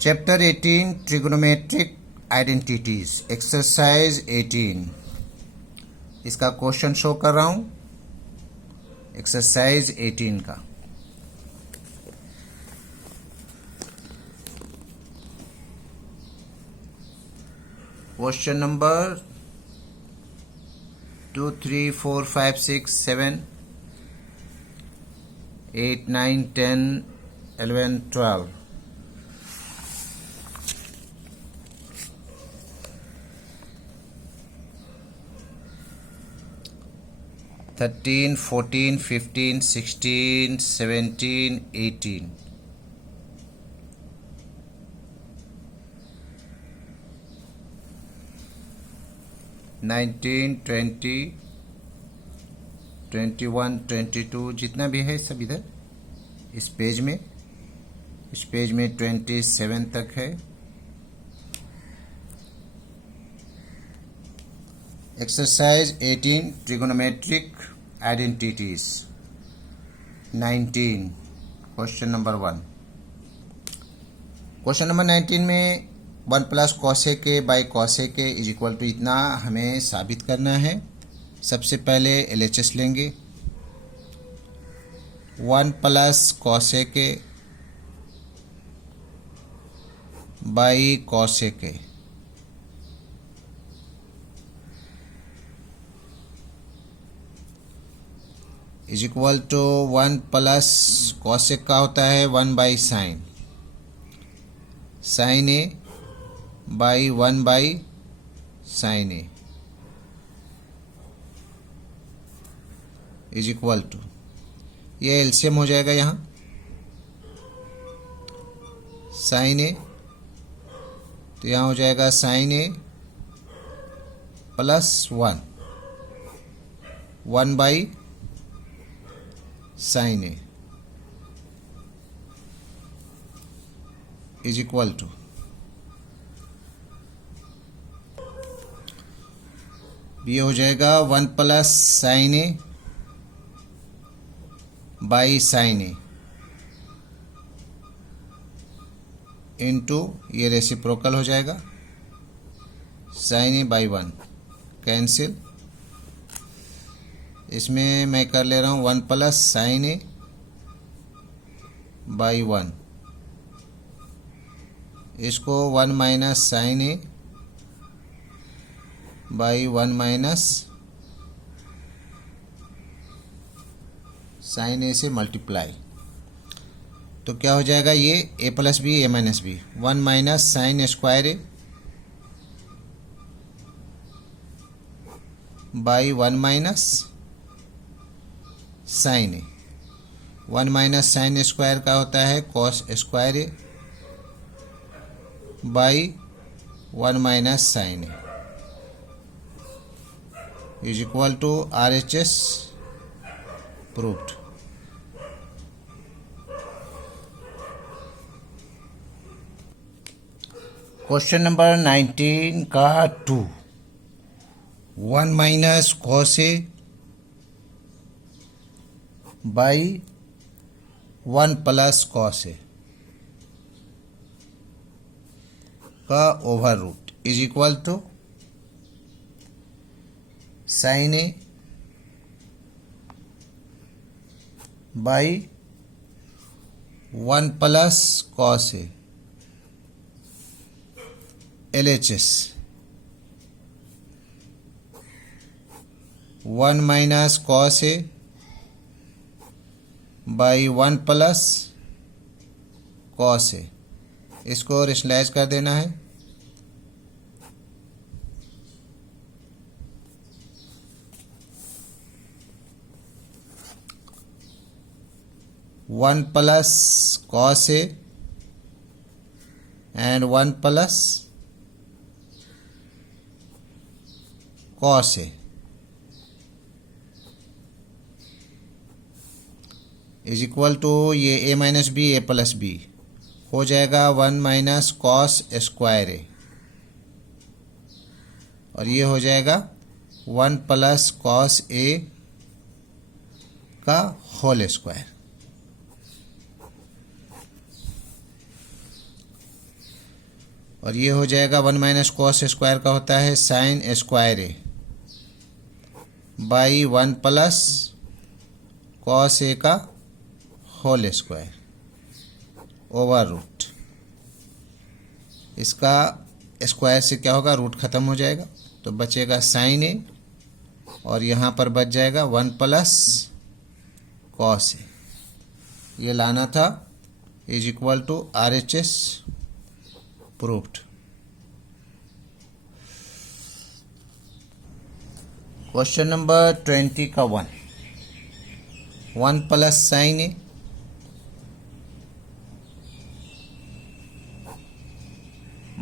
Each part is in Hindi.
Chapter 18 trigonometric identities exercise 18। इसका क्वेश्चन शो कर रहा हूं एक्सरसाइज 18 का। Question number 2, 3, 4, 5, 6, 7, 8, 9, 10, 11, 12। थर्टीन, 14, 15, 16, 17, 18, 19, 20, 21, 22, जितना भी है सब इधर इस पेज में 27 तक है। Exercise 18 trigonometric identities 19। Question number 1। Question number 19 में 1 plus cosec by cosec is equal to इतना हमें साबित करना है। सबसे पहले एलएचएस लेंगे। 1 plus cosec by cosec is equal to 1 plus cosec का होता है 1 by sine, sine A by 1 by sine A is equal to, ये एलसीएम हो जाएगा यहाँ साइन ए, तो यहाँ हो जाएगा sine A plus 1 by sine A is equal to, ये हो जाएगा 1 plus sine A by sine A into, ये रेसिप्रोकल हो जाएगा साइन ए बाई 1 कैंसिल। इसमें मैं कर ले रहा हूँ 1 प्लस साइन ए बाई 1, इसको 1 minus sine A by 1 minus sine A से मल्टीप्लाई, तो क्या हो जाएगा ये A plus B A minus B, 1 minus sine square A by 1 minus sine A. 1 minus sine square का होता है cos square A by 1 minus sine A is equal to RHS proved. Question number 19 का 2, 1 minus cos A by 1 plus cos A का over root is equal to sine A by 1 plus cos A LHS 1 minus cos A by 1 plus cos A, इसको रेशनलाइज कर देना है। One plus cos A and 1 plus cos A is equal to, ये A minus B A plus B हो जाएगा 1 माइनस कॉस स्क्वायर ए, और ये हो जाएगा 1 प्लस कॉस ए का होल स्क्वायर। और ये हो जाएगा 1 माइनस कॉस स्क्वायर का होता है sine square A by 1 plus cos A का होल स्क्वायर ओवर रूट। इसका स्क्वायर से क्या होगा, रूट खत्म हो जाएगा तो बचेगा साइन ए और यहाँ पर बच जाएगा 1 प्लस कॉस ए। ये लाना था is equal to RHS proved. Question number 20 का 1 plus sine A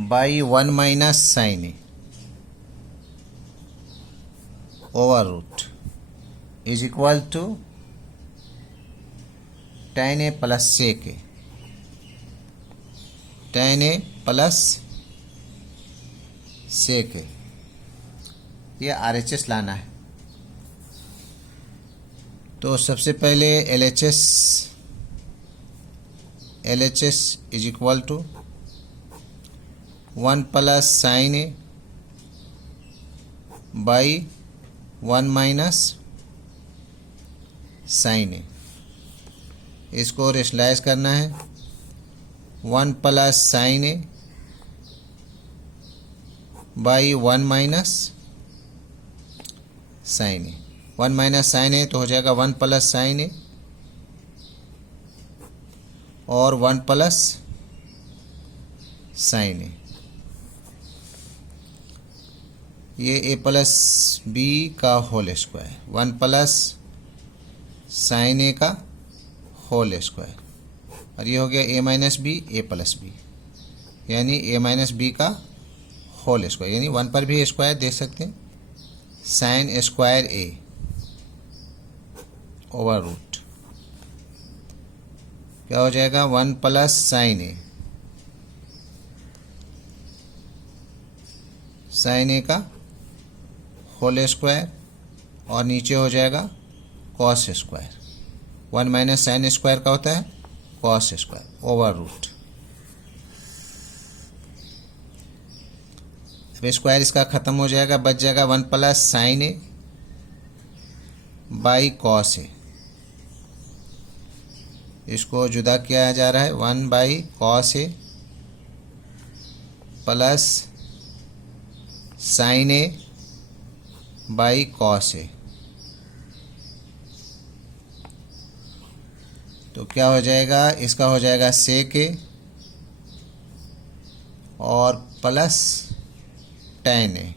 by 1 minus sine A over root is equal to tan A plus sec A, tan A plus sec A. ये RHS लाना है तो सबसे पहले LHS is equal to 1 plus sine A by 1 minus sine A. इसको रेशनलाइज करना है 1 plus sine A by 1 minus sine A. 1 minus sine A तो हो जाएगा 1 प्लस साइन ए और 1 प्लस साइन ए। ये a प्लस बी का whole square 1 plus sine A का होल स्क्वायर और ये हो गया a minus B A plus B यानी a माइनस बी का होल स्क्वायर, यानी 1 पर भी स्क्वायर दे सकते हैं sine square A over root. क्या हो जाएगा 1 plus sine A, sine A का होल स्क्वायर और नीचे हो जाएगा cos square. 1 minus sine square का होता है कॉस स्क्वायर ओवर रूट। अब स्क्वायर इसका खत्म हो जाएगा, बच जाएगा 1 plus sine A by cos A. इसको जुदा किया जा रहा है 1 by cos A plus sine A by cos A. तो क्या हो जाएगा, इसका हो जाएगा सेक ए और प्लस टैन ए।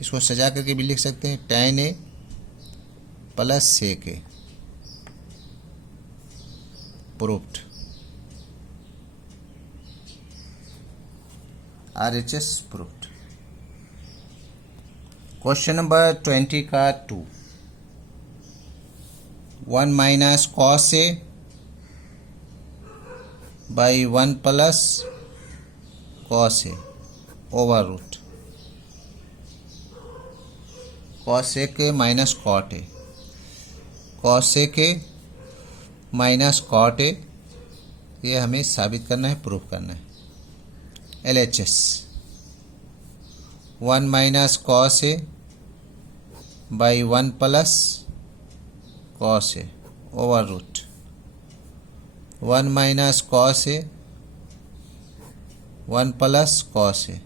इसको सजा करके भी लिख सकते हैं tan A plus sec A proved. RHS proved. Question number 20 का 2 1 minus cos A by 1 plus cos A over root. Cos A के minus cot A, cos A के माइनस कॉट ए, ये हमें साबित करना है, प्रूफ करना है। LHS 1 minus cos A by 1 plus cos A over root 1 minus cos A 1 plus cos A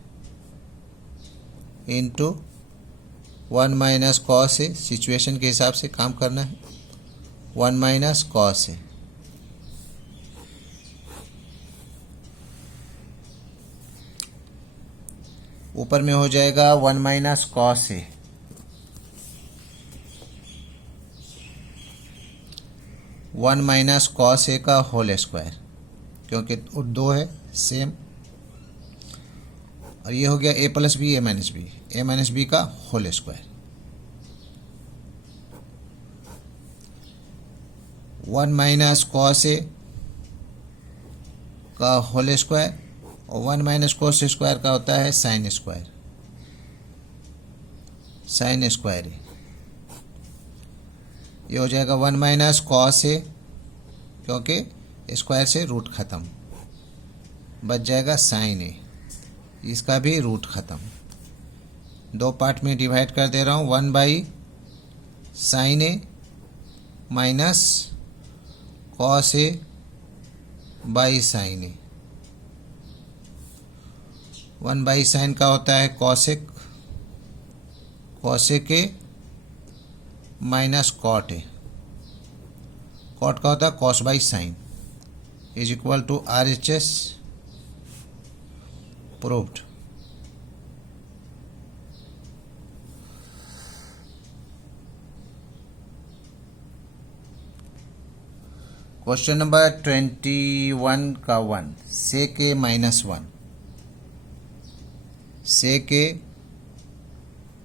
into 1 minus cos A. Situation के हिसाब से काम करना है 1 माइनस कॉस ए। ऊपर में हो जाएगा 1 minus cos A, 1 minus cos A का होल स्क्वायर, क्योंकि 2 है सेम, और ये हो गया a plus B A minus B का whole square. 1 minus cos A का होल स्क्वायर और 1 माइनस कॉस स्क्वायर का होता है साइन स्क्वायर, साइन स्क्वायर ए। ये हो जाएगा 1 माइनस कॉस ए, क्योंकि स्क्वायर से रूट खत्म, बच जाएगा साइन ए, इसका भी रूट ख़त्म। दो पार्ट में डिवाइड कर दे रहा हूँ, 1/sin A minus cos A by sine A. 1/sin का होता है cosec, cosec A minus cot A, cot का होता है cos by sine, is equal to RHS। Proved. Question number 21 का 1, sec A minus 1,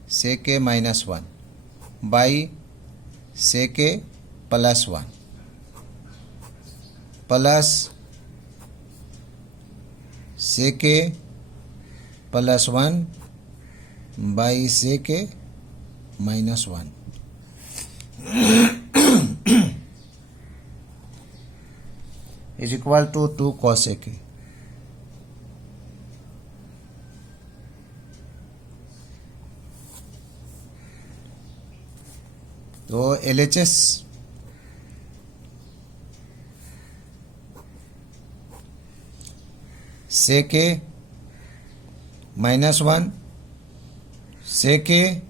sec A minus 1 by sec A plus 1 plus sec A plus 1 by sec A minus 1 is equal to 2 cosec A. तो LHS sec A minus 1 sec A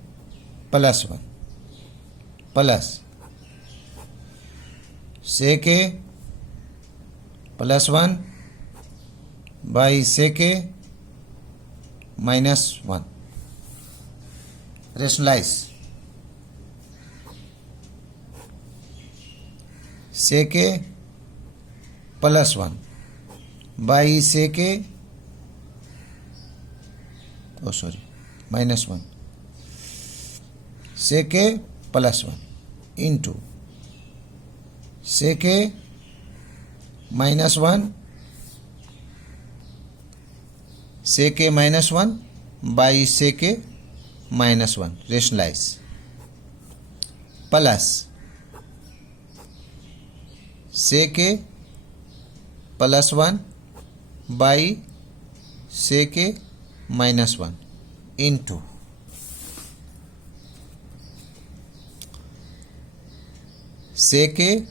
plus 1 plus sec A plus 1 by sec A minus 1। Rationalise. Sec A plus 1 by sec A minus 1 sec A plus 1 into sec A minus 1 sec A minus 1 by sec A minus 1। Rationalise. Plus sec A plus 1 by sec A minus 1 into sec A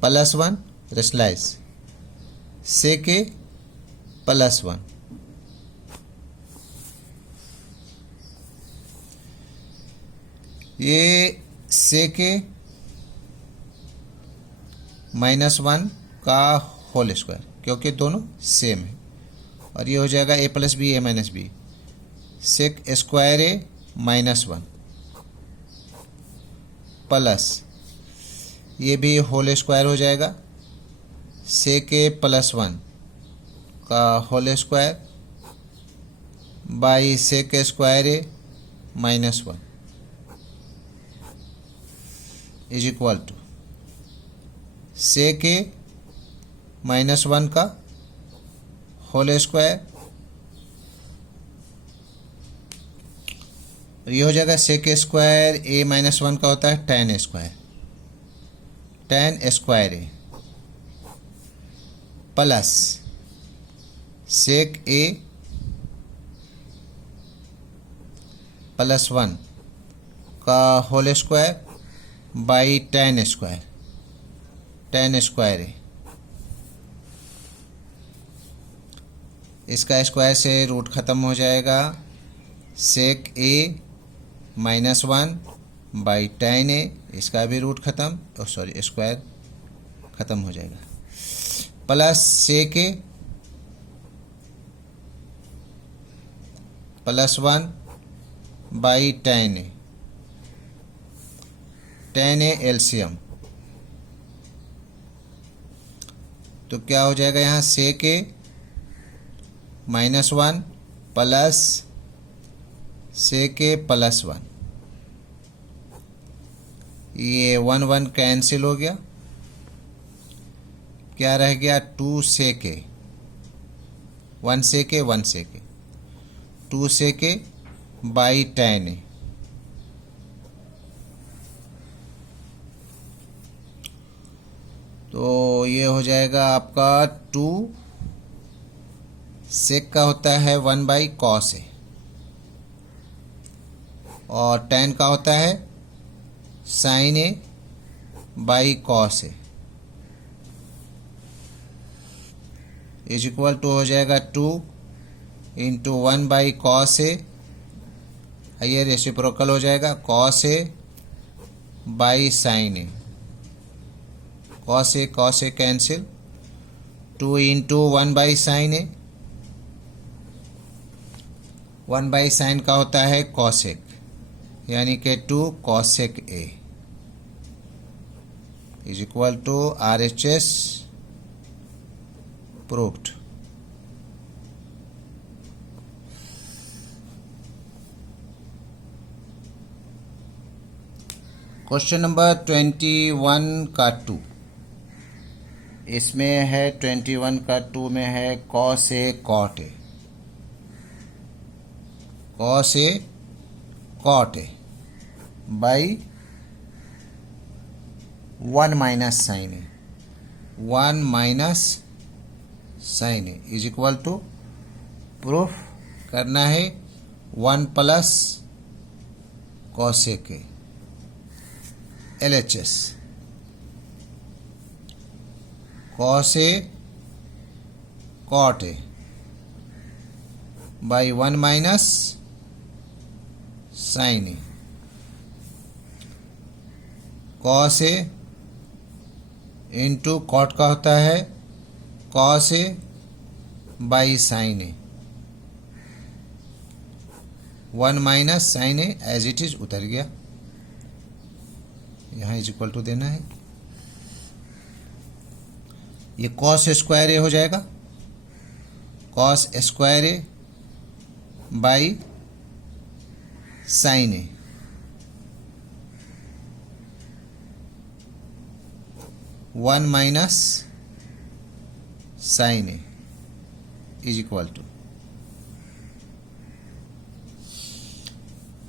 plus 1। Rationalise. Sec A plus 1 ये सेक ए माइनस 1 का होल स्क्वायर, क्योंकि दोनों सेम है, और ये हो जाएगा a plus B A minus B, sec square A minus 1 plus ये भी होल स्क्वायर हो जाएगा, सेक ए प्लस 1 का whole square by sec square A minus 1 is equal to sec A minus 1 का होल स्क्वायर, ये हो जाएगा सेक स्क्वायर ए माइनस 1 का होता है tan square, tan square A plus sec A plus 1 का whole square by tan square, tan square A, इसका स्क्वायर से रूट ख़त्म हो जाएगा, sec A minus 1 by tan A, इसका भी रूट ख़त्म, स्क्वायर ख़त्म हो जाएगा, plus sec A plus 1 by tan A, tan A LCM, तो क्या हो जाएगा यहाँ sec A minus 1 plus sec A plus 1, ये 1 1 कैंसिल हो गया, क्या रह गया 2 सेक ए, 1 sec A 1 sec A, 2 sec A by tan ए, तो ये हो जाएगा आपका 2 सेक का होता है 1/cos ए और tan का होता है sin a by cos A is equal to हो जाएगा 2 इंटू 1/cos ए, ये रेसिप्रोकल हो जाएगा cos a by sin a, cos a cancel, 2 into 1/sin a, 1/sin का होता है cosec, यानी कि 2 cosec a is equal to RHS proved. Question number 21 का 2, इसमें है 21 का 2 में है cos a cot a, cos a cot a by 1 minus sin a, 1 minus sin a is equal to, proof करना है 1 plus cosec a, LHS cos a cot a by 1 minus sin a, cos a into cot का होता है cos a by sin a, 1 minus sin a as it is उतर गया, यहाँ इज इक्वल टू देना है, ये cos स्क्वायर ए हो जाएगा, cos square A by sin A, one minus sin A is equal to,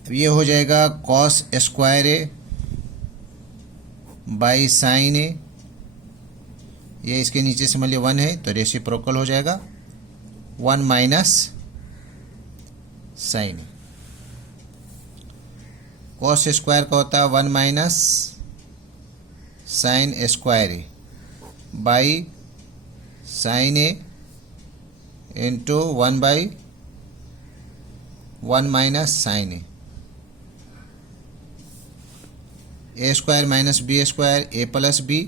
अब ये हो जाएगा cos square A by sin A, ये इसके नीचे से मान लिया 1 है तो रेसिप्रोकल हो जाएगा 1 minus sin A, cos square का होता है 1 minus sin square A by sin A into 1 minus sin A, A square minus B square A plus B,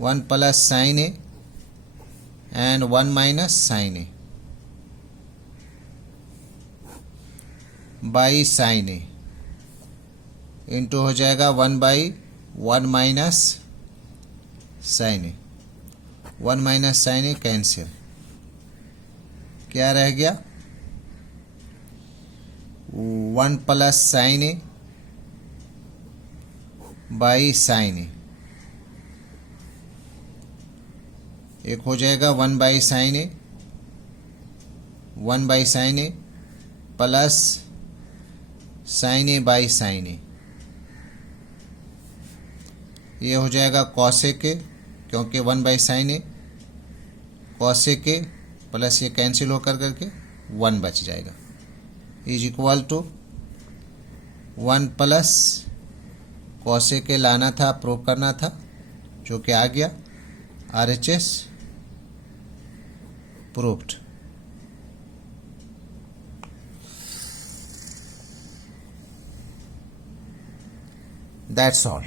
1 plus sin A and 1 minus sin A by sin A into हो जाएगा 1/1 minus sin A, 1 minus sin A cancel, क्या रह गया 1 plus sin A by sin A, एक हो जाएगा 1/sin A, 1/sin A plus sin A by sin A, ये हो जाएगा cosec ए, क्योंकि 1/sin A, cosec A plus ये कैंसिल होकर करके 1 बच जाएगा, is equal to 1 plus cosec A लाना था, प्रूव करना था, जो कि आ गया, RHS प्रूव्ड। That's all.